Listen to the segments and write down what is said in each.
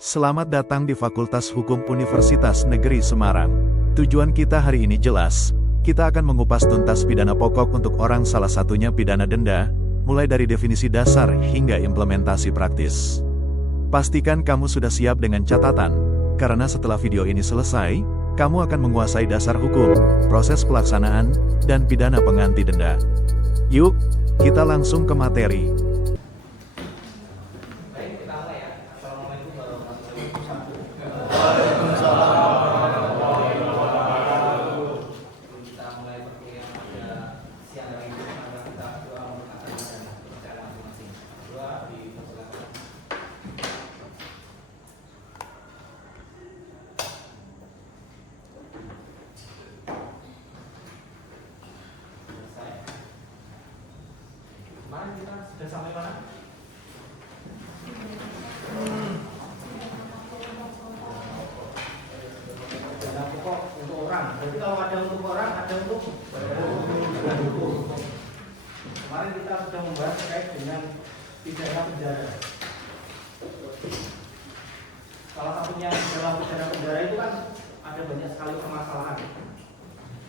Selamat datang di Fakultas Hukum Universitas Negeri Semarang. Tujuan kita hari ini jelas, kita akan mengupas tuntas pidana pokok untuk orang, salah satunya pidana denda, mulai dari definisi dasar hingga implementasi praktis. Pastikan kamu sudah siap dengan catatan, karena setelah video ini selesai, kamu akan menguasai dasar hukum, proses pelaksanaan, dan pidana pengganti denda. Yuk, kita langsung ke materi. Kemarin kita sudah sampai mana? Dana pokok untuk orang. Berarti kalau ada untuk orang, ada untuk badan hukum. Kemarin kita sudah membahas terkait dengan pidana penjara. Salah satunya dalam pidana penjara itu kan ada banyak sekali permasalahan.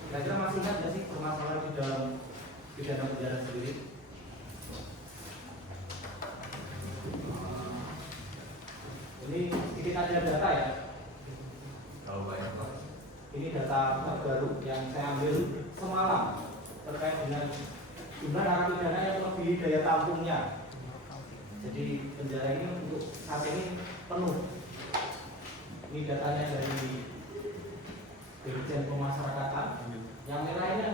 Kira-kira masih ingat nggak sih permasalahan di dalam pidana penjara sendiri? Ini sedikit ada data ya. Kalau banyak Pak. Ini data terbaru yang saya ambil semalam terkait dengan jumlah narapidana yang melebihi daya tampungnya. Jadi penjara ini untuk saat ini penuh. Ini datanya dari Dirjen Pemasyarakatan. Yang merahnya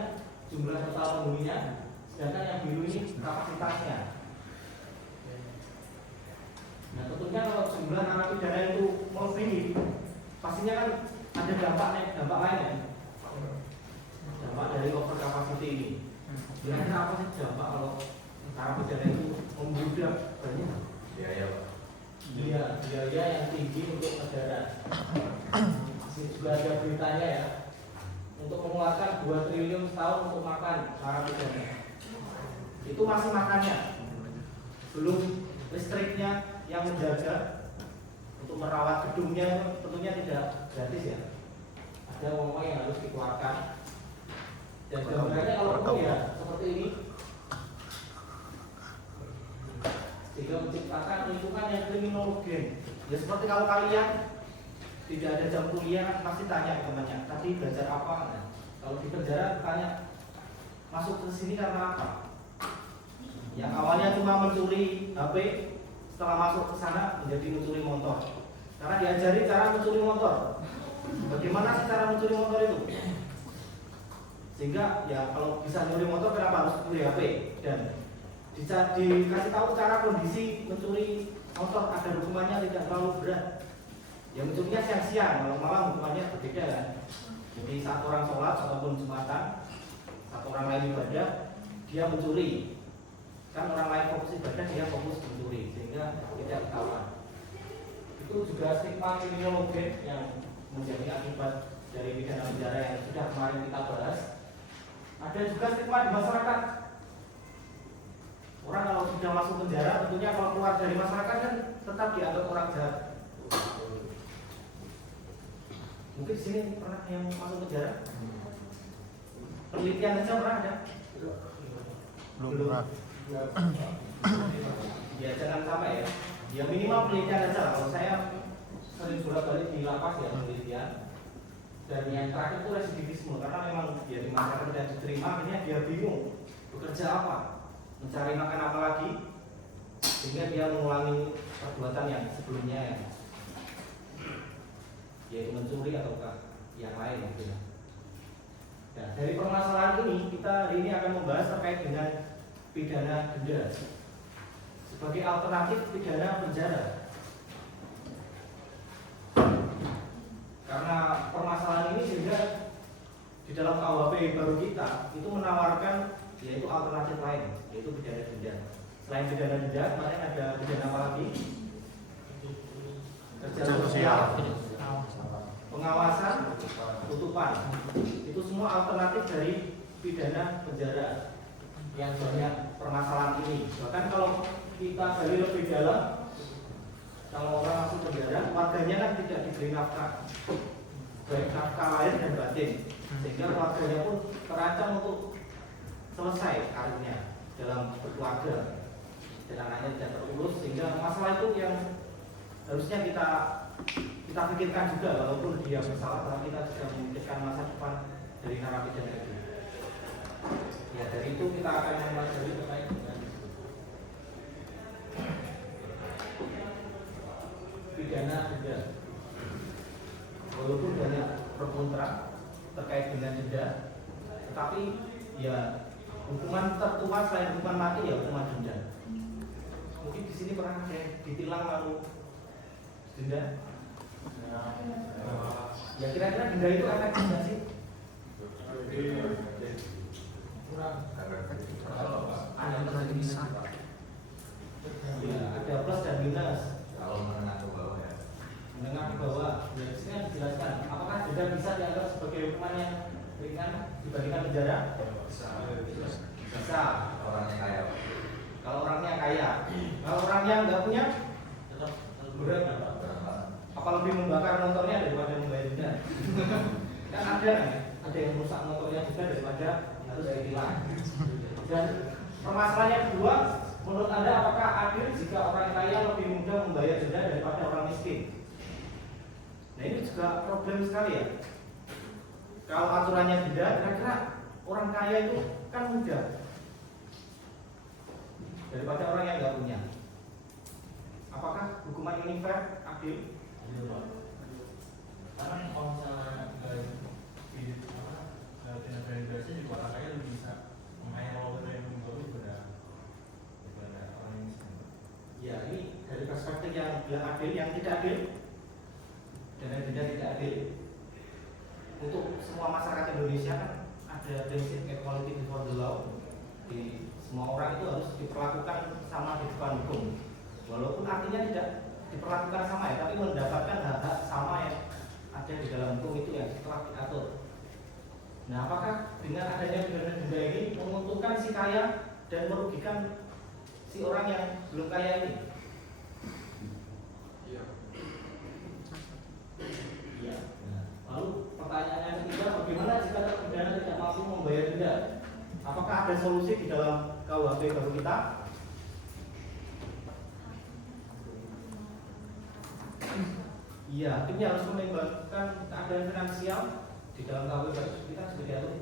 jumlah total penghuninya, sedangkan yang biru ini kapasitasnya. Nah tentunya kalau jumlah narapidana itu melebihi, pastinya kan ada dampak lain ya. Dampak dari over capacity ini. Kira-kira apa sih dampak kalau narapidana itu membludak banyak? Biaya Pak. Biaya yang tinggi untuk negara. Juga ada beritanya ya, untuk mengeluarkan 2 triliun setahun untuk makan narapidana. Itu masih makannya, belum listriknya yang menjaga, untuk merawat gedungnya tentunya tidak gratis ya. Ada uang yang harus dikeluarkan. Dan gambarannya kalau hukum ya seperti ini, sehingga menciptakan lingkungan yang kriminogen. Ya seperti kalau kalian tidak ada jam kuliah pasti tanya ke temannya, tadi belajar apa? Nah, kalau di penjara tanya, masuk ke sini karena apa? Yang awalnya cuma mencuri HP, setelah masuk ke sana menjadi mencuri motor. Karena diajari cara mencuri motor. Bagaimana sih cara mencuri motor itu? Sehingga ya kalau bisa mencuri motor kenapa harus mencuri HP? Dan dikasih tahu cara kondisi mencuri motor agar hukumannya tidak terlalu berat. Ya mencurinya siang-siang, kalau malam hukumannya berbeda kan. Jadi saat orang sholat ataupun jumatan, saat orang lain ibadah, dia mencuri. Kan orang lain fokus ibadah, dia fokus mencuri, sehingga tidak ketahuan. Itu juga stigma kriminologi yang menjadi akibat dari pidana penjara yang sudah kemarin kita bahas. Ada juga stigma di masyarakat. Orang kalau sudah masuk penjara, tentunya kalau keluar dari masyarakat kan tetap dianggap orang jahat. Mungkin di sini pernah yang masuk penjara? Penelitian saja pernah ada? Belum. Ya jangan sampai ya. Ya minimal penelitian aja. Kalau saya sering bolak-balik di lapas ya penelitian. Dan yang terakhir itu residivisme, karena memang dia di masyarakat tidak diterima, akhirnya dia bingung bekerja apa, mencari makan apa lagi, sehingga dia mengulangi perbuatan yang sebelumnya ya. Yaitu mencuri ataukah yang lain gitu ya. Nah, dari permasalahan ini kita hari ini akan membahas terkait dengan pidana denda sebagai alternatif pidana penjara. Karena permasalahan ini sehingga di dalam KUHP baru kita itu menawarkan yaitu alternatif lain, yaitu pidana denda. Selain pidana denda, kemarin ada pidana apa lagi? Kerja sosial, pengawasan, tutupan. Itu semua alternatif dari pidana penjara yang banyak permasalahan ini. Bahkan kalau kita gali lebih dalam, kalau orang masuk penjara, warganya kan tidak diberi nafkah, baik nafkah lahir dan batin, sehingga keluarganya pun terancam untuk selesai karirnya dalam berkeluarga dan anaknya tidak terurus, sehingga masalah itu yang harusnya kita pikirkan juga, walaupun dia bersalah, karena kita juga memikirkan masa depan dari narapidana itu. Ya, dari itu kita akan mempelajari terkait dengan pidana denda. Walaupun banyak pro kontra terkait dengan denda, tetapi ya hukuman tertua selain hukuman mati ya hukuman denda. Mungkin di sini pernah ada yang ditilang lalu denda. Ya kira-kira denda itu efektif nggak sih? Kurang. Ada plus dan minus. Ya, ada plus dan minus. Kalau menengah ke bawah ya. Menengah ke bawah. Ya, di sini dijelaskan. Apakah denda bisa dianggap sebagai hukuman yang ringan dibandingkan penjara? Bisa. Orangnya kaya, Pak. Kalau orangnya kaya. Kalau orang yang nggak punya, tetap berat. Apa lebih membakar motornya daripada membayar denda? Kan ada yang merusak motornya juga daripada harus ditilang. Dan permasalahan yang kedua, menurut Anda apakah adil jika orang kaya lebih mudah membayar denda daripada orang miskin? Nah ini juga problem sekali ya. Kalau aturannya denda, kira-kira orang kaya itu kan mudah daripada orang yang nggak punya. Apakah hukuman ini fair, adil? Karena kalau misalnya tindak pidana biasa juga orang kaya lebih bisa mengayak kalau yang menggolong daripada orang yang miskin. Ya ini dari perspektif yang adil, yang tidak adil, dengan denda tidak adil. Untuk semua masyarakat Indonesia kan ada prinsip equality before the law. Di semua orang itu harus diperlakukan sama di depan hukum. Walaupun artinya tidak diperlakukan sama ya, tapi mendapatkan hak-hak sama yang ada di dalam hukum itu yang telah diatur. Nah, apakah dengan adanya pidana denda ini menguntungkan si kaya dan merugikan si orang yang belum kaya ini? Iya. Iya. Nah, lalu pertanyaan yang ketiga, bagaimana jika terpidana tidak mampu membayar denda? Apakah ada solusi di dalam KUHP baru kita? Iya, ini harus menimbulkan keadaan finansial di dalam KUHP baru kita sudah diatur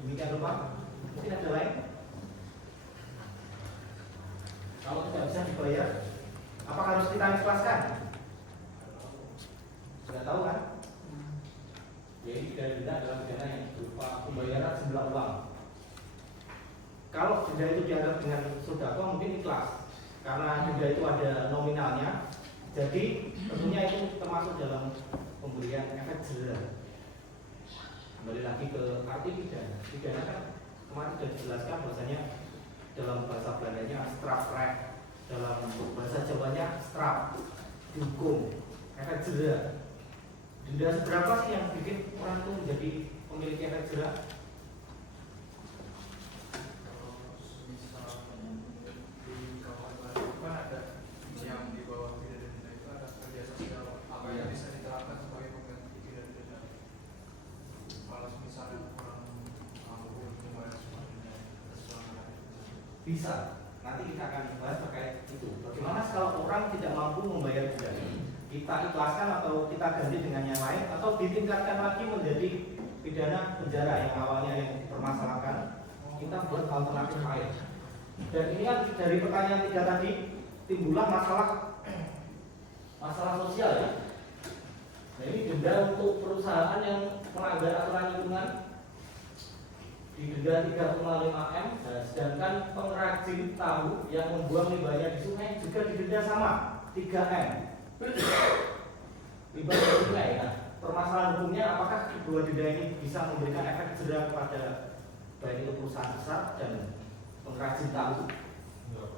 demikian rupa. Mungkin ada lain? Kalau tidak bisa dibayar, apakah harus kita ikhlaskan? Sudah tahu kan? Jadi pidana denda adalah pidana yang berupa pembayaran sejumlah uang. Kalau denda itu dianggap dengan sedekah mungkin ikhlas, karena denda itu ada nominalnya. Jadi tentunya itu termasuk dalam pemberian efek jerah. Kembali lagi ke arti pidana. Pidana kan kemarin sudah dijelaskan bahwasanya dalam bahasa Belandanya strafrecht, dalam bahasa Jawanya straf, dihukum, efek jerah. Denda seberapa sih yang bikin orang itu menjadi pemilik efek jerah? Yang di bawah pidana denda itu ada kerja sosial apa yang bisa diterapkan sebagai pengganti pidana denda. Kalau misalnya kurang mampu membayar semuanya, Bisa. Nanti kita akan bahas terkait itu. Bagaimana kalau orang tidak mampu membayar denda? Kita ikhlaskan atau kita ganti dengan yang lain atau ditingkatkan lagi menjadi pidana penjara yang awalnya yang dipermasalahkan, kita buat alternatif lain. Dan ini kan dari pertanyaan 3 tadi timbullah masalah sosial ya. Nah ini denda untuk perusahaan yang melanggar aturan lingkungan didenda 3,5 M, sedangkan pengrajin tahu yang membuang limbahnya di sungai juga didenda sama 3 M. Limbah di sungai. Nah, permasalahan hukumnya apakah kedua denda ini bisa memberikan efek jerah kepada baik itu perusahaan besar dan pengrajin tahu?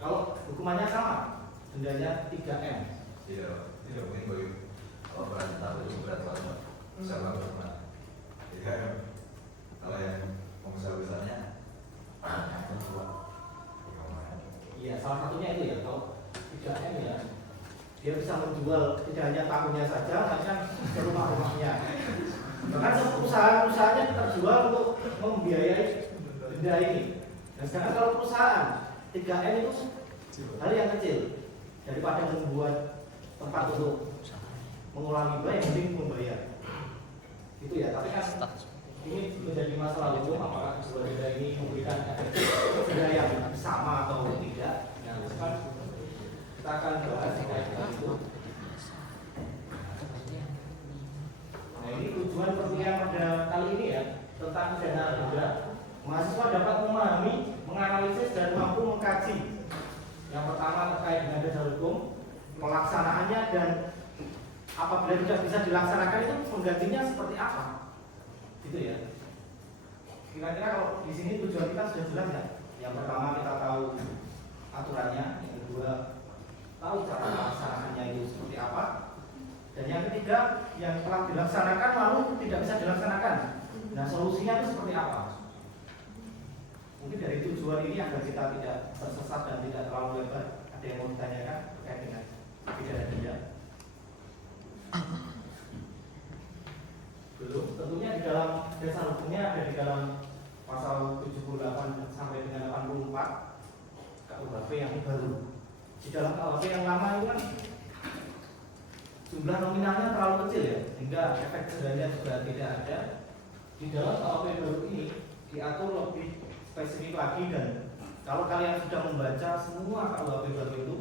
Kalau hukumannya sama, dendanya 3 M. Tidak mungkin bagi kalau berat tahu itu berat banget. Sama berat. Tidak. Kalau yang pengusaha besarnya, Iya, salah satunya itu ya. Kalau 3 M ya, dia bisa menjual menjual tidak hanya tahunya saja, melainkan ke rumah-rumahnya. Bahkan perusahaan-perusahaannya terjual untuk membiayai denda ini. Dan sedangkan kalau perusahaan 3M itu hal yang kecil, daripada membuat tempat untuk mengulangi baik mending membayar. Itu ya, tapi kan ini menjadi masalah hukum apakah sebuah denda ini memberikan efek denda yang sama atau tidak. Nah, kan kita akan bahas terkait dengan itu. Nah, ini tujuan perkuliahan pada kali ini ya, tentang pidana denda. Mahasiswa dapat memahami, menganalisis dan mampu mengkaji. Yang pertama terkait dengan dasar hukum, pelaksanaannya, dan apabila tidak bisa dilaksanakan itu penggantinya seperti apa, gitu ya. Kira-kira kalau di sini tujuan kita sudah jelas ya. Yang pertama kita tahu aturannya, yang kedua tahu cara pelaksanaannya itu seperti apa, dan yang ketiga yang telah dilaksanakan lalu tidak bisa dilaksanakan. Nah, solusinya itu seperti apa? Mungkin dari tujuan ini agar kita tidak tersesat dan tidak terlalu lebar. Ada yang mau ditanyakan terkait dengan pidana denda? Belum. Tentunya di dalam dasar hukumnya ada di dalam pasal 78 sampai dengan 84 KUHP yang baru. Di dalam KUHP yang lama itu kan jumlah nominalnya terlalu kecil ya, sehingga efek jerahnya juga tidak ada. Di dalam KUHP baru ini diatur lebih spesifik lagi, dan kalau kalian sudah membaca semua KUHP baru itu,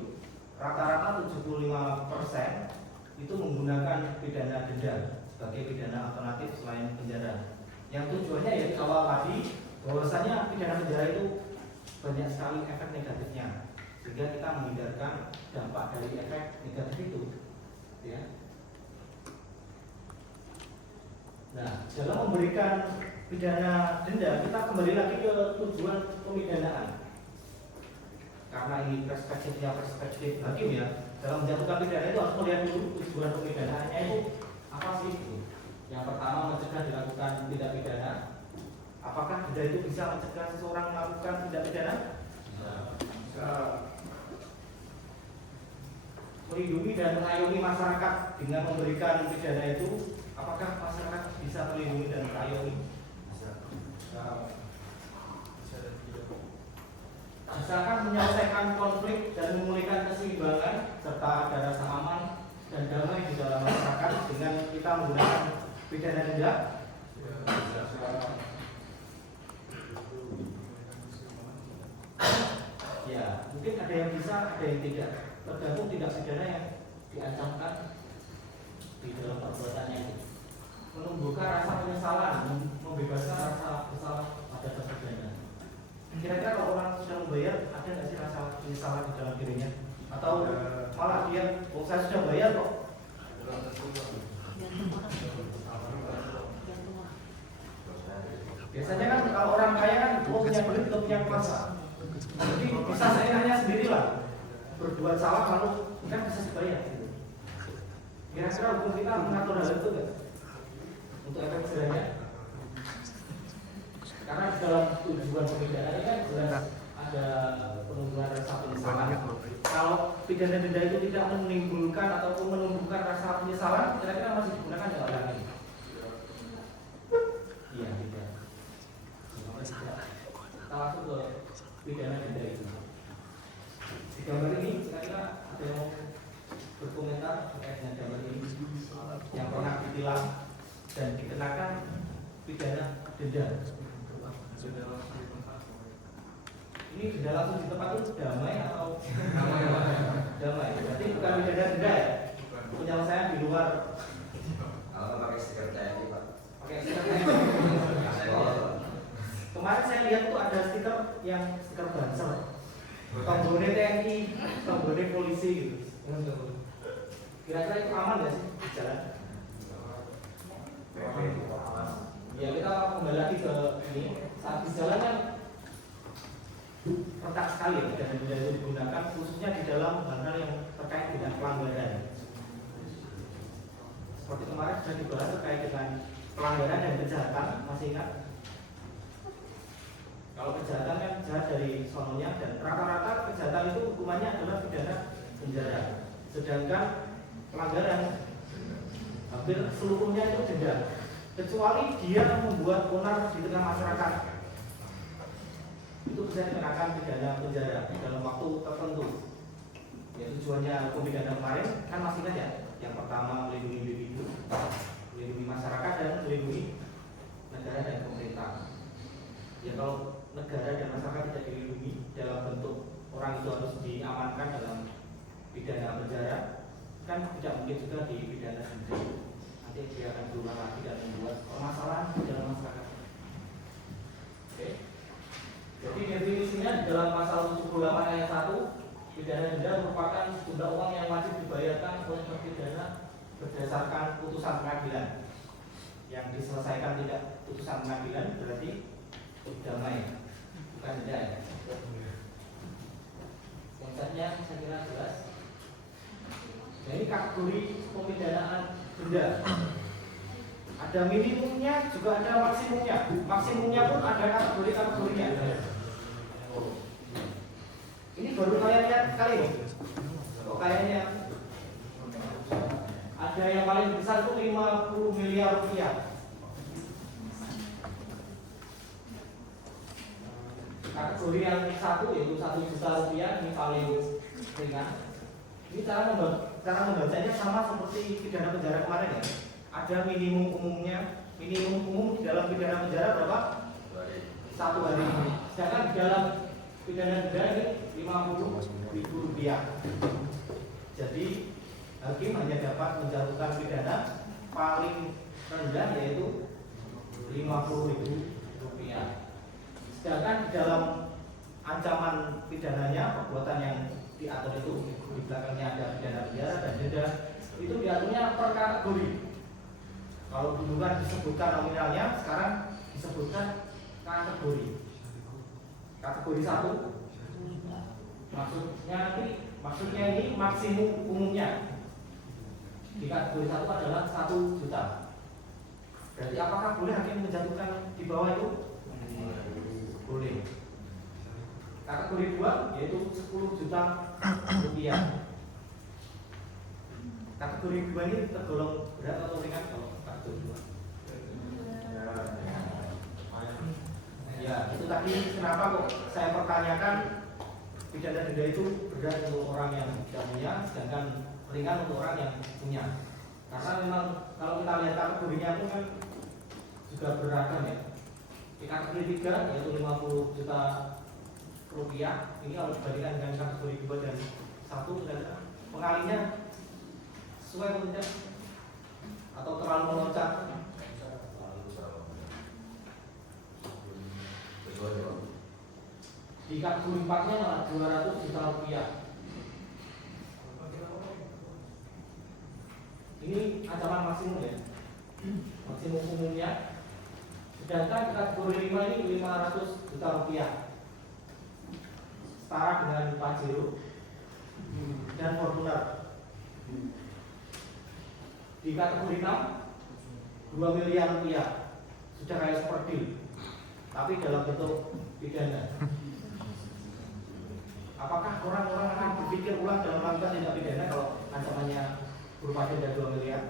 rata-rata 75% itu menggunakan pidana denda sebagai pidana alternatif selain penjara. Yang tujuannya ya di awal tadi bahwasanya pidana penjara itu banyak sekali efek negatifnya, sehingga kita menghindarkan dampak dari efek negatif itu, ya. Nah, dalam memberikan pidana denda kita kembali lagi ke tujuan pemidanaan. Karena ini perspektif hakim ya, dalam menjatuhkan pidana itu harus melihat dulu tujuan pemidanaannya itu apa sih? Yang pertama, mencegah dilakukan tindak pidana. Apakah denda itu bisa mencegah seseorang melakukan tindak pidana? Bisa. Melindungi dan mengayomi masyarakat dengan memberikan pidana itu, apakah masyarakat bisa melindungi dan mengayomi? Bisa. Misalkan menyelesaikan konflik dan memulihkan keseimbangan serta ada rasa aman dan damai di dalam masyarakat dengan kita menggunakan pidana denda. Ya, mungkin ada yang bisa, ada yang tidak. Tergantung tindak pidana yang diancamkan di dalam perbuatannya itu. Menumbuhkan rasa penyesalan, membebaskan rasa bersalah pada terpidana. Kira-kira kalau orang sudah membayar, ada nggak sih rasa penyesalan di dalam dirinya? Atau malah dia, oh saya sudah bayar kok. Biasanya kan kalau orang kaya kan punya duit atau punya kuasa, jadi bisa seenaknya sendirilah berbuat salah lalu kan bisa dibayar. Kira-kira hukum kita mengatur hal itu nggak? Untuk efek jerahnya? Karena di dalam tujuan pemidanaan ini kan jelas ada penumbuhan rasa penyesalan. Kalau pidana denda itu tidak menimbulkan ataupun menumbuhkan rasa penyesalan, kira-kira masih digunakan nggak orang ini? Iya, tidak. Kita langsung ke pidana denda itu. Di gambar ini kira-kira ada yang mau berkomentar terkait dengan gambar ini yang pernah ditilang dan dikenakan pidana denda. Ini denda langsung di tempat itu damai atau damai? Berarti bukan pidana denda ya? Penyelesaian di luar. Kalau pakai stiker TNI Pak. Pakai stiker TNI. Kemarin saya lihat tuh ada stiker yang stiker Banser, tombone TNI, tombone polisi gitu. Kira-kira itu aman nggak sih di jalan? Ya kita kembali lagi ke ini, saat di jalan kan retak sekali ya, dan denda itu digunakan khususnya di dalam hal-hal yang terkait dengan pelanggaran. Seperti kemarin sudah dibahas terkait dengan pelanggaran dan kejahatan, masih ingat? Kalau kejahatan kan jahat dari sononya, dan rata-rata kejahatan itu hukumannya adalah pidana penjara. Sedangkan pelanggaran. Hampir seluruhnya itu denda, kecuali dia membuat onar di tengah masyarakat, itu bisa dikenakan pidana penjara dalam waktu tertentu. Ya, tujuannya hukum pidana kemarin kan masih kan ya, yang pertama melindungi individu, melindungi masyarakat, dan melindungi negara dan pemerintah. Ya, kalau negara dan masyarakat tidak dilindungi dalam bentuk orang itu harus diamankan dalam pidana penjara, kan tidak mungkin juga dipidana denda. Nanti dia akan berulang lagi dan membuat permasalahan di dalam masyarakat. Oke. Jadi definisinya di dalam pasal 78 ayat 1, pidana denda merupakan jumlah uang yang wajib dibayarkan oleh terpidana berdasarkan putusan pengadilan. Yang diselesaikan tidak putusan pengadilan berarti damai, bukan denda ya. Konsepnya saya kira jelas. Nah, ini kategori pemidanaan denda. Ada minimumnya, juga ada maksimumnya. Maksimumnya pun ada kategorinya. Ini baru kalian lihat kali ini. Kok kayaknya ada yang paling besar itu 50 miliar rupiah. Kategori yang satu yaitu 1 juta rupiah, ini paling ringan. Ini cara membacanya sama seperti pidana penjara kemarin ya. Ada minimum umumnya. Minimum umum di dalam pidana penjara berapa? 1 hari. Sedangkan di dalam pidana denda ini 50.000 rupiah. Jadi hakim hanya dapat menjatuhkan pidana paling rendah yaitu 50.000 rupiah. Sedangkan di dalam ancaman pidananya, perbuatan yang diatur itu di belakangnya ada pidana penjara dan denda, itu diaturnya per kategori. Kalau dulu kan disebutkan nominalnya, sekarang disebutkan kategori. Kategori 1 maksudnya ini maksimum umumnya. Di kategori 1 adalah 1 juta. Berarti apakah boleh hakim menjatuhkan di bawah itu? Boleh. Kategori 2 yaitu 10 juta rupiah. Kategori 2 ini tergolong berat atau ringan kalau kategori 2? Ya, itu tadi kenapa kok saya pertanyakan pidana denda itu berat untuk orang yang tidak punya, sedangkan ringan untuk orang yang punya. Karena memang kalau kita lihat kategorinya pun kan juga beragam ya. Di kategori 3 yaitu 50 juta rupiah, ini kalau dibandingkan dengan kategori 2 dan 1 ternyata pengalinya sesuai atau tidak, atau terlalu melonjak. Di kategori 4-nya malah 200 juta rupiah. Ini ancaman maksimum ya, maksimum umumnya. Sedangkan kategori 5 ini 500 juta rupiah, setara dengan Pajero dan Fortuner. Di kategori 6 2 miliar rupiah, sudah kayak seperti, tapi dalam bentuk pidana. Apakah orang-orang akan berpikir ulang dalam melakukan tindak pidana kalau ancamannya berupa denda 2 miliar?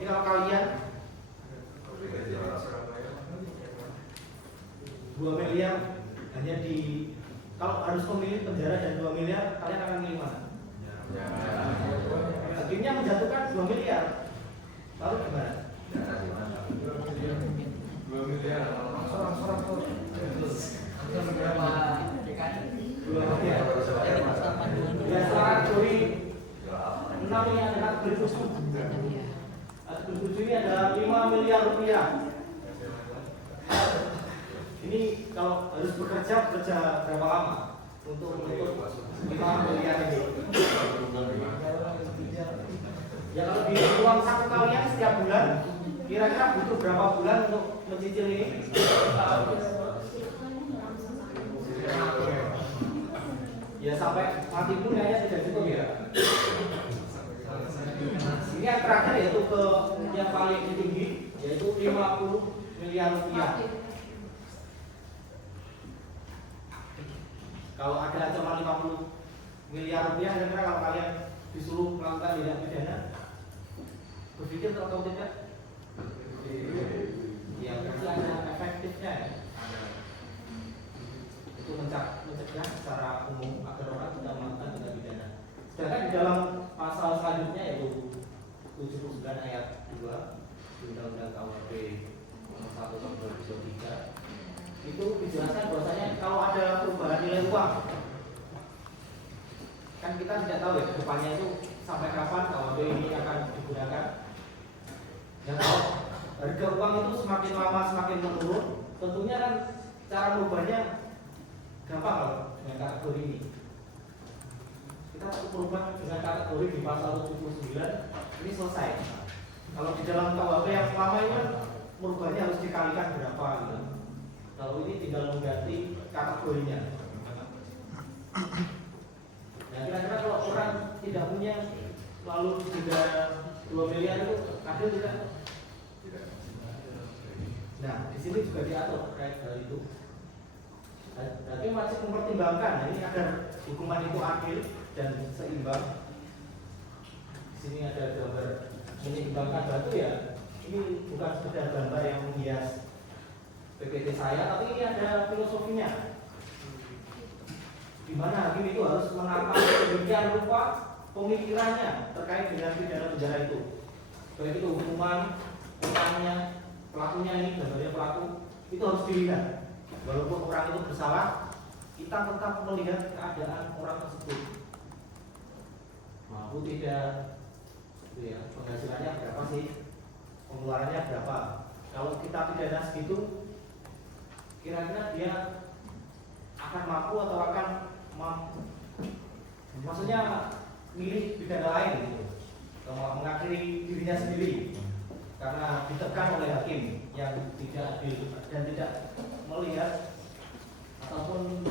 Ini kalau kalian 2 miliar hanya di, kalau harus memilih penjara dan 2 miliar, kalian akan milih mana? Hakimnya menjatuhkan 2 miliar, lalu gimana? 2 miliar. Ya, kategori 6 ini adalah kategori 7. Kategori 7 ini adalah 5 miliar rupiah. Ini kalau harus bekerja berapa lama untuk menuntut 5 miliar ini? Ya, kalau di uang saku kalian setiap bulan, kira-kira butuh berapa bulan untuk mencicil ini? Ya, sampai mati pun kayaknya tidak cukup ya. Ini yang terakhir yaitu ke yang paling tinggi, yaitu 50 miliar rupiah. Kalau ada ancaman 50 miliar rupiah, kira-kira kalau kalian disuruh melakukan tindak pidana, berpikir atau tidak? Ya, berarti ada efektifnya ya. Itu mencegah secara umum agar orang tidak melakukan tindak pidana. Sedangkan di dalam pasal selanjutnya yaitu 79 ayat 2 di Undang-Undang KUHP nomor 1 tahun 2023 itu dijelaskan bahwasanya kalau ada perubahan nilai uang, kan kita tidak tahu ya depannya itu sampai kapan KUHP ini akan digunakan. Dan kalau harga uang itu semakin lama semakin menurun, tentunya kan cara merubahnya gampang loh dengan kategori ini. Kita merubah dengan kategori di pasal 79 ini selesai. Kalau di dalam KUHP yang lama ini kan merubahnya harus dikalikan berapa gitu. Kalau ini tinggal mengganti kategorinya. Nah kira-kira kalau orang tidak punya lalu juga 2 miliar itu adil tidak? Nah di sini juga diatur terkait hal itu. Tapi masih mempertimbangkan ini agar hukuman itu adil dan seimbang. Di sini ada gambar menyeimbangkan batu ya. Ini bukan sekedar gambar yang menghias PPT saya, tapi ini ada filosofinya. Di mana hakim itu harus menata sedemikian rupa pemikirannya terkait dengan pidana penjara itu. Baik itu hukuman, orangnya, pelakunya ini, gambarnya pelaku itu harus dilihat. Walaupun orang itu bersalah, kita tetap melihat keadaan orang tersebut. Mampu tidak, itu ya, penghasilannya berapa sih, pengeluarannya berapa. Kalau kita pidana segitu, kira-kira dia akan mampu atau akan maksudnya milih pidana lain gitu, atau mengakhiri dirinya sendiri karena ditekan oleh hakim yang tidak adil dan tidak melihat ataupun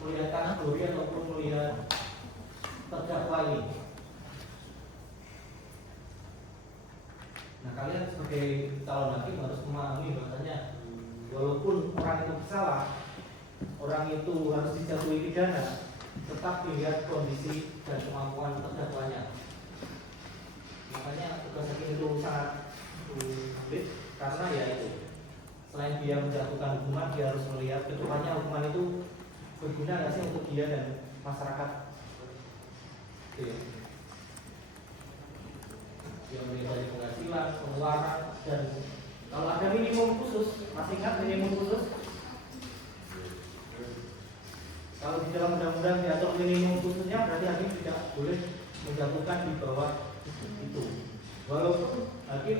melihat kategori ataupun melihat terdakwa ini. Nah kalian sebagai calon hakim harus memahami bahwasanya walaupun orang itu bersalah, orang itu harus dijatuhi pidana, tetap dilihat kondisi dan kemampuan terdakwanya. Makanya tugas hakim itu sangat sulit karena ya itu, selain dia menjatuhkan hukuman, dia harus melihat kedepannya hukuman itu berguna nggak sih untuk dia dan masyarakat. Dia melihat dari penghasilan, pengeluaran, dan kalau ada minimum khusus, masih ingat minimum khusus? Kalau di dalam undang-undang diatur minimum khususnya, berarti hakim tidak boleh menjatuhkan di bawah itu. Walaupun hakim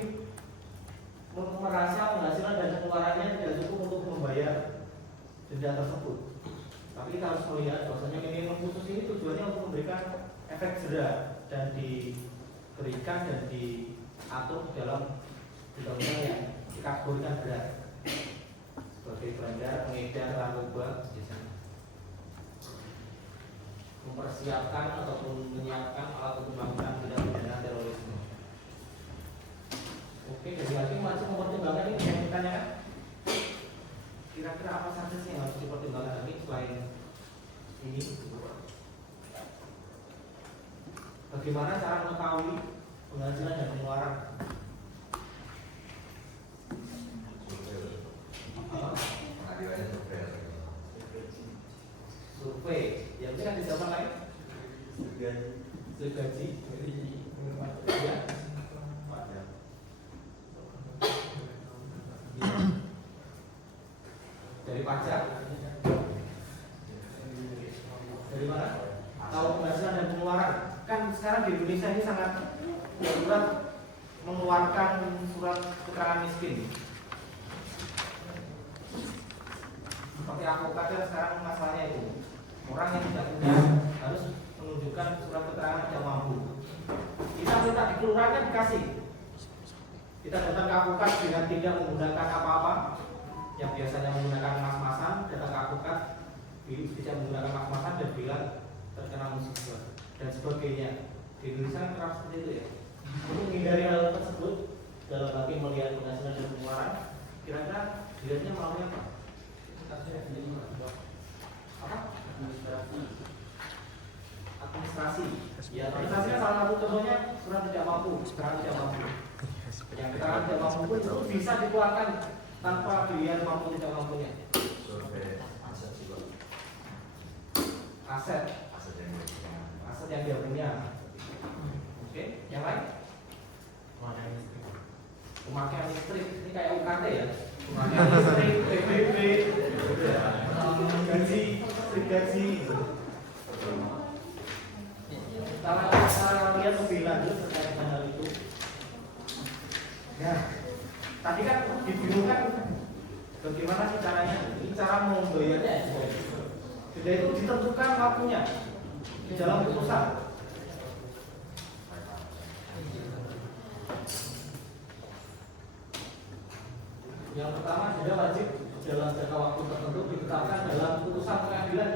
merasa penghasilan dan pengeluarannya tidak cukup untuk membayar denda tersebut, tapi kita harus melihat bahwasanya minimum khusus ini tujuannya untuk memberikan efek jera dan diberikan dan diatur dalam undang-undang yang dikategorikan berat sebagai bandar, pengedar, narkoba, mempersiapkan ataupun menyiapkan alat untuk melakukan tindak pidana terorisme. Oke, jadi hakim masih mempertimbangkan ini yang ditanyakan. Kira-kira apa saja sih yang harus dipertimbangkan hakim selain ini? Bagaimana cara mengetahui penghasilan dan pengeluaran? Pengadilannya Survei. Yang ini kan di zaman lain? Gaji. Ya. Dari pajak. Dari mana? Tahu penghasilan dan pengeluaran. Kan sekarang di Indonesia ini sangat darurat mengeluarkan surat keterangan miskin. Seperti advokat kan sekarang masalahnya itu, orang yang tidak punya harus menunjukkan surat keterangan tidak mampu. Kita minta di kelurahan kan dikasih. Kita datang ke advokat dengan tidak menggunakan apa-apa, yang biasanya menggunakan mas-masan, datang ke advokat tidak menggunakan mas-masan dan bilang terkena musibah dan sebagainya. Di Indonesia kan kerap seperti itu ya. Untuk menghindari hal tersebut, dalam hakim melihat penghasilan dan pengeluaran, kira-kira dilihatnya melalui apa? Apa? Administrasi. administrasi. Ya, administrasi kan salah satu contohnya surat tidak mampu, keterangan tidak mampu. Yang keterangan tidak mampu pun itu bisa dikeluarkan tanpa dilihat mampu tidak mampunya. survei aset sih Pak. Aset yang dia punya. Oke, yang lain? Pemakaian listrik. Ini kayak UKT ya. Pemakaian listrik, PBB, gaji, listrik gaji. Kita lihat lebih lanjut terkait dengan hal itu. Nah, tadi kan dibingungkan bagaimana sih caranya? Ini cara membayarnya. Denda itu ditentukan waktunya di dalam putusan. Yang pertama, denda wajib dalam jangka waktu tertentu ditetapkan dalam putusan pengadilan.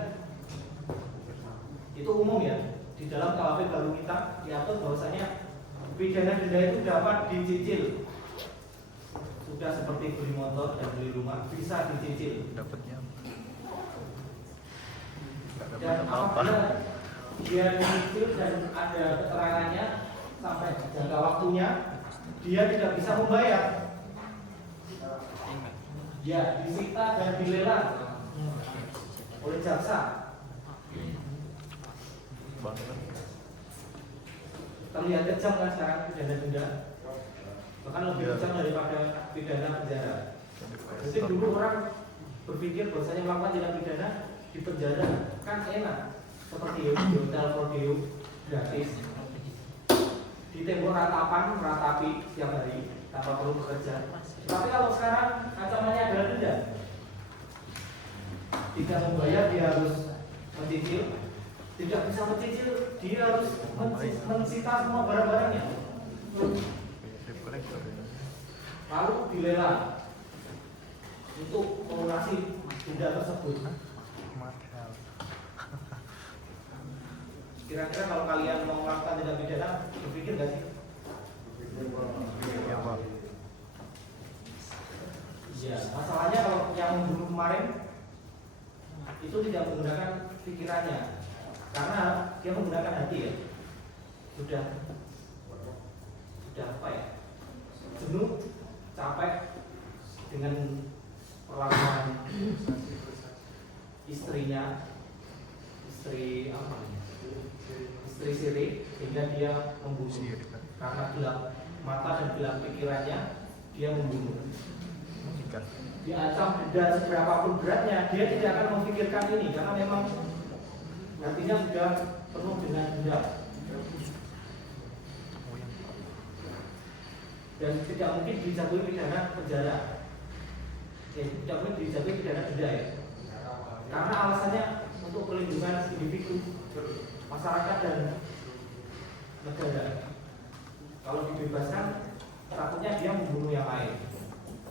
Itu umum ya. Di dalam KUHP baru kita diatur bahwasanya pidana denda itu dapat dicicil. Sudah seperti beli motor dan beli rumah bisa dicicil. Dapatnya Dan apabila dia dicicil dan ada keterangannya sampai jangka waktunya, dia tidak bisa membayar. Ya, disita dan dilelang oleh jaksa. Terlihat kejam kan sekarang pidana denda, bahkan lebih kejam daripada pidana penjara. Jadi dulu orang berpikir bahwasanya melakukan tindak pidana di penjara kan enak, seperti di hotel rodeo gratis, di tembok ratapan meratapi setiap hari tanpa perlu bekerja. Tapi kalau sekarang ancamannya adalah denda, tidak membayar dia harus mencicil. Tidak bisa mencicil, dia harus mensita semua barang-barangnya. Lalu dilelang untuk melunasi denda tersebut. Kira-kira kalau kalian mau melakukan tindak pidana, berpikir nggak sih? Ya, masalahnya kalau yang membunuh kemarin itu tidak menggunakan pikirannya. Karena dia menggunakan hati ya, sudah apa ya, jenuh, capek dengan perlakuan istrinya, istri siri, sehingga dia membunuh. Karena gelap mata dan gelap pikirannya, dia membunuh. Diancam denda seberapapun beratnya, dia tidak akan memikirkan ini karena memang hatinya sudah penuh dengan dendam dan tidak mungkin dijatuhi pidana penjara. Tidak mungkin dijatuhi pidana denda ya, karena alasannya untuk perlindungan individu, masyarakat dan negara. Kalau dibebaskan, takutnya dia membunuh yang lain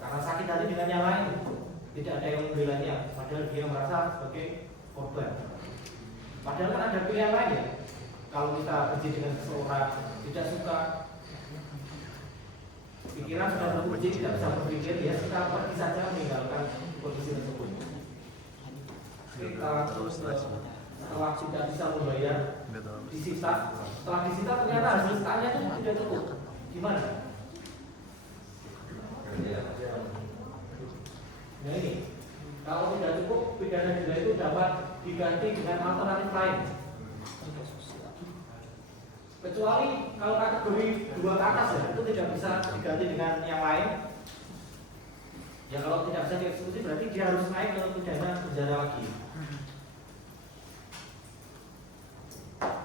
karena sakit hati dengan yang lain, tidak ada yang membelanya, padahal dia merasa sebagai korban. Padahal kan ada pilihan lain ya. Kalau kita benci dengan seseorang, tidak suka, pikiran sudah terkunci, tidak bisa berpikir, ya kita pergi saja meninggalkan kondisi tersebut. Kita setelah tidak bisa membayar, disita. Setelah disita ternyata hasil sitanya itu tidak cukup. Gimana? Nah ini, kalau tidak cukup, pidana denda itu dapat diganti dengan alternatif lain. Kecuali kalau kategori 2 ke atas ya, itu tidak bisa diganti dengan yang lain. Ya kalau tidak bisa dieksekusi berarti dia harus naik ke pidana penjara lagi.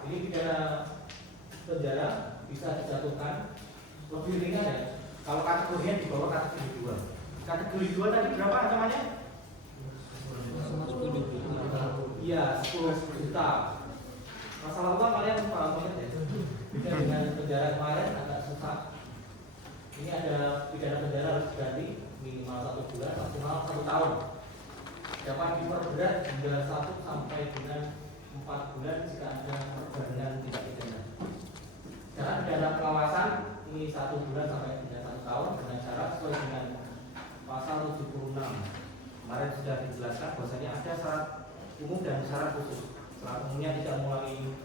Ini pidana penjara bisa dijatuhkan lebih ringan ya. Kalau kategorinya di bawah kategori 2. Kategori 2 tadi berapa ancamannya? Iya, 10 juta. Masalah uang kalian paham banget ya. Beda dengan penjara kemarin agak susah. Ini ada pidana penjara harus diganti minimal 1 bulan, maksimal 1 tahun. Dapat diperberat hingga 1 sampai dengan 4 bulan jika ada perbandingan tindak pidana. Cara pidana pengawasan ini 1 bulan sampai dengan 1 tahun dengan syarat sesuai dengan pasal 76. Kemarin sudah dijelaskan bahwasanya ada syarat umum dan syarat khusus. Syarat umumnya tidak mengulangi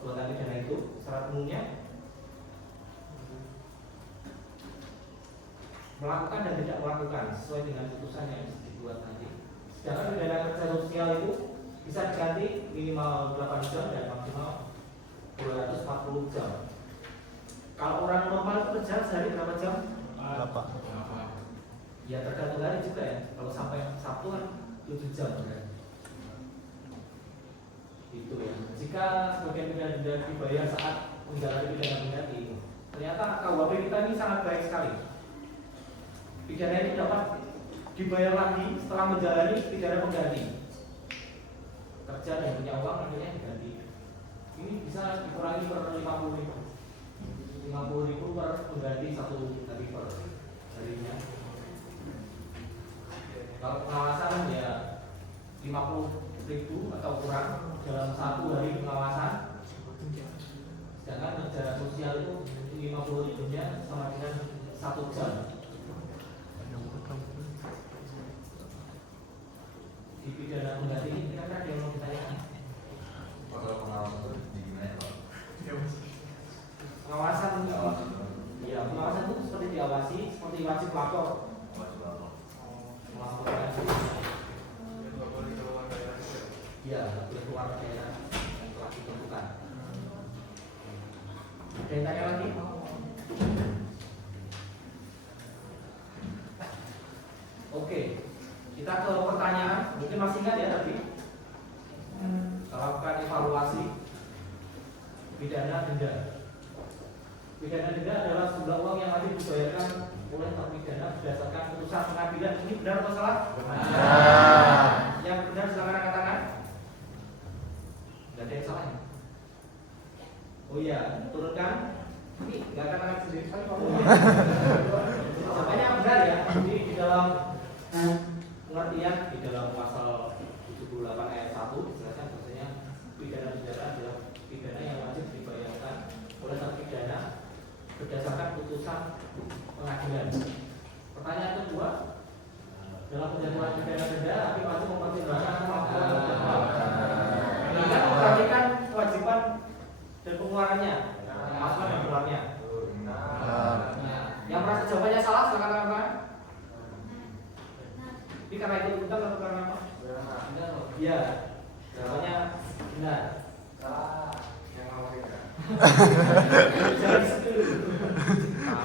perbuatan pidana itu syarat umumnya melakukan dan tidak melakukan sesuai dengan putusan yang dibuat nanti. Sedangkan pidana kerja sosial itu bisa diganti minimal 8 jam dan maksimal 240 jam. Kalau orang normal itu kerja sehari berapa jam? 8. Ya tergantung hari juga ya. Kalau sampai Sabtu kan 7 jam. Itu ya. Jika sebagian pidana denda dibayar saat menjalani pidana pengganti, ternyata KUHP kita ini sangat baik sekali. Pidana ini dapat dibayar lagi setelah menjalani pidana pengganti. Kerja dan punya uang akhirnya diganti. Ini bisa dikurangi per 50.000 per pengganti 1 hari per harinya. Kalau pengawasan ya 50.000 atau kurang dalam 1 hari pengawasan. Sedangkan kerja sosial itu 50.000-nya sama dengan 1 jam. Di pidana pengganti ini kira-kira ada yang mau ditanyakan? Kalau pengawasan itu di gimana ya Pak? Pengawasan, ya pengawasan itu seperti diawasi, seperti wajib lapor. Melaporkan Yang nggak boleh keluar daerah itu. ya boleh keluar daerah yang telah ditentukan. Ada yang tanya lagi? Oke, kita ke pertanyaan. Mungkin masih ingat ya tadi? Lakukan evaluasi pidana denda. Pidana denda adalah sejumlah uang yang wajib dibayarkan oleh terpidana berdasarkan putusan pengadilan. Ini benar atau salah? Benar. Yang benar silakan angkat tangan. Tidak ada yang salah ya? Oh iya, turunkan. Ini nggak akan tangan sendiri kan? Jawabannya benar ya. Jadi di dalam pengertian di dalam pasal 78 ayat 1 dijelaskan bahwasanya pidana penjara adalah pidana yang wajib dibayarkan oleh terpidana berdasarkan putusan pengadilan. Pertanyaan kedua, dalam penjatuhan pidana denda, hakim wajib mempertimbangkan kemampuan terdakwa dengan memperhatikan kewajiban dan pengeluarannya, kemampuan dan pengeluarannya. Yang merasa jawabannya salah, silakan angkat. Ini karena itu kita atau karena apa? Iya, jawabannya benar. Salah. Yang awal ya. Jangan situ.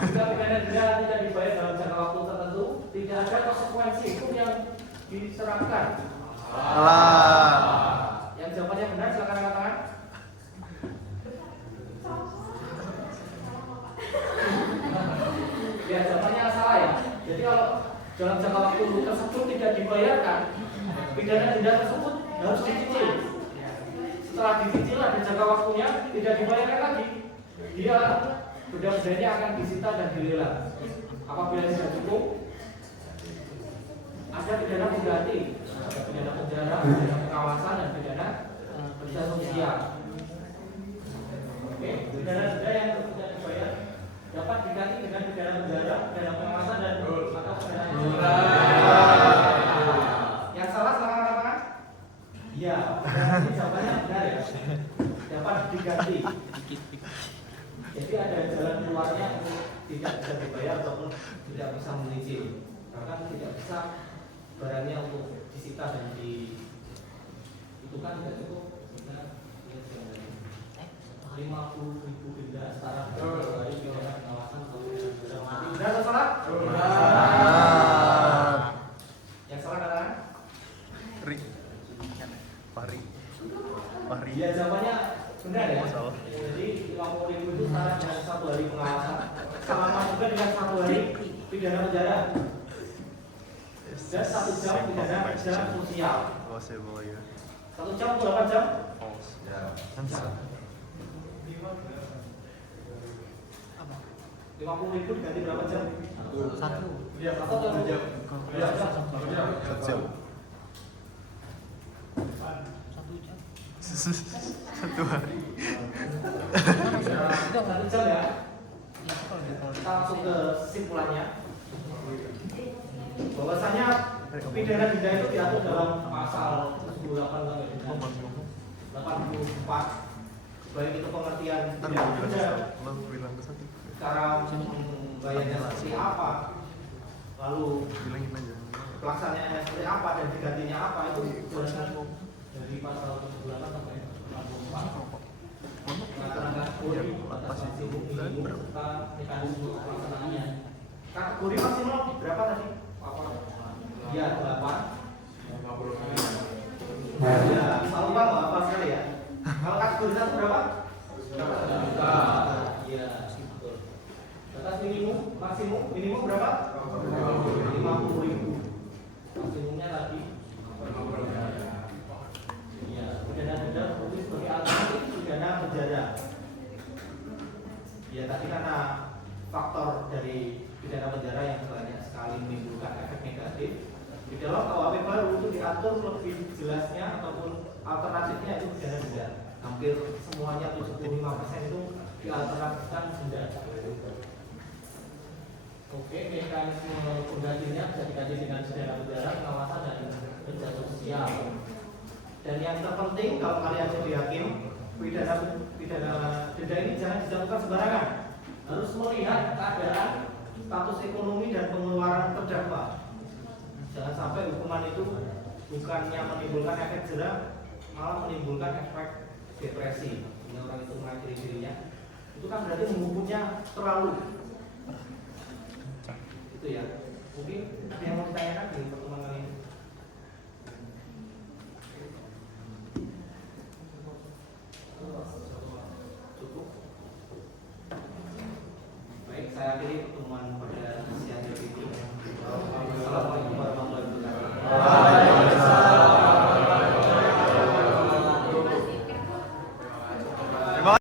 Jika pidana denda tidak dibayar dalam jangka waktu tertentu, tidak ada konsekuensi hukum yang diterapkan. Yang jawabannya benar silakan angkat tangan. Ya jawabannya salah ya. Jadi kalau dalam jangka waktu tersebut tidak dibayarkan, pidana denda tersebut harus dicicil. Setelah dicicil ada jangka waktunya tidak dibayarkan lagi, dia benda-bendanya akan disita dan dilelang. Apabila tidak cukup, ada pidana pengganti, ada pidana penjara, pidana pengawasan dan pidana kerja sosial. Oke, pidana denda yang tidak dibayar dapat diganti dengan pidana penjara, pidana pengawasan dan atau pidana yang salah salah apa? Iya, berarti jawabannya benar ya. Dapat diganti. Jadi ada jalan keluarnya untuk tidak bisa dibayar ataupun tidak bisa menyicil. Karena tidak bisa barangnya untuk disita dan itu kan tidak cukup. Kita lihat yang lain. 50.000 denda setara dari pidana pengawasan atau pidana mati. Benar atau salah? Yang salah katakan? Pari. Iya jawabannya benar ya. Jadi 50.000 itu setara dengan 1 hari pengawasan. Sama juga dengan 1 hari pidana penjara. Dan 1 jam pidana kerja sosial. 1 jam atau 8 jam? Ya. 50.000 diganti berapa jam? 1 Ya, 1 jam. 1 jam. 1 hari. 1 jam ya. Kita langsung ke kesimpulannya. Bahwasanya pidana denda itu diatur dalam pasal 78 sampai dengan 84 baik itu pengertian Ntar tidak gue bilang benar, lo bilang ke satu. cara membayarnya seperti apa, lalu Bilangin aja. pelaksanaannya seperti apa dan digantinya apa itu berdasarkan dari pasal 78 sampai 64. Keterangan kategori, batas maksimum minimum serta mekanisme pelaksanaannya. Kategori maksimal berapa tadi? Ya 8. Ya, selalu bang apa sekali ya? Kalau kategori 1 berapa? Juta. Iya, betul. Batas minimum, minimum berapa? 50.000. Maksimumnya tadi. Iya, pidana denda terbukti sebagai alternatif pidana penjara. Ya tadi karena faktor dari pidana penjara yang banyak sekali menimbulkan efek negatif. Di dalam KUHP baru itu diatur lebih jelasnya ataupun alternatifnya itu pidana denda. Hampir semuanya 75% itu dialternatifkan denda. Oke, mekanisme penggantinya bisa diganti dengan pidana penjara, pengawasan dan denda sosial. Dan yang terpenting kalau kalian jadi hakim, pidana denda ini jangan dijatuhkan sembarangan. Harus melihat keadaan, status ekonomi dan pengeluaran terdakwa. Jangan sampai hukuman itu bukannya menimbulkan efek jerah, malah menimbulkan efek depresi. Ini orang itu mengakhiri dirinya. Itu kan berarti menghukumnya terlalu. Itu ya. Mungkin ada yang mau ditanyakan di pertemuan kali ini. Cukup. Baik, saya akhiri pertemuan pada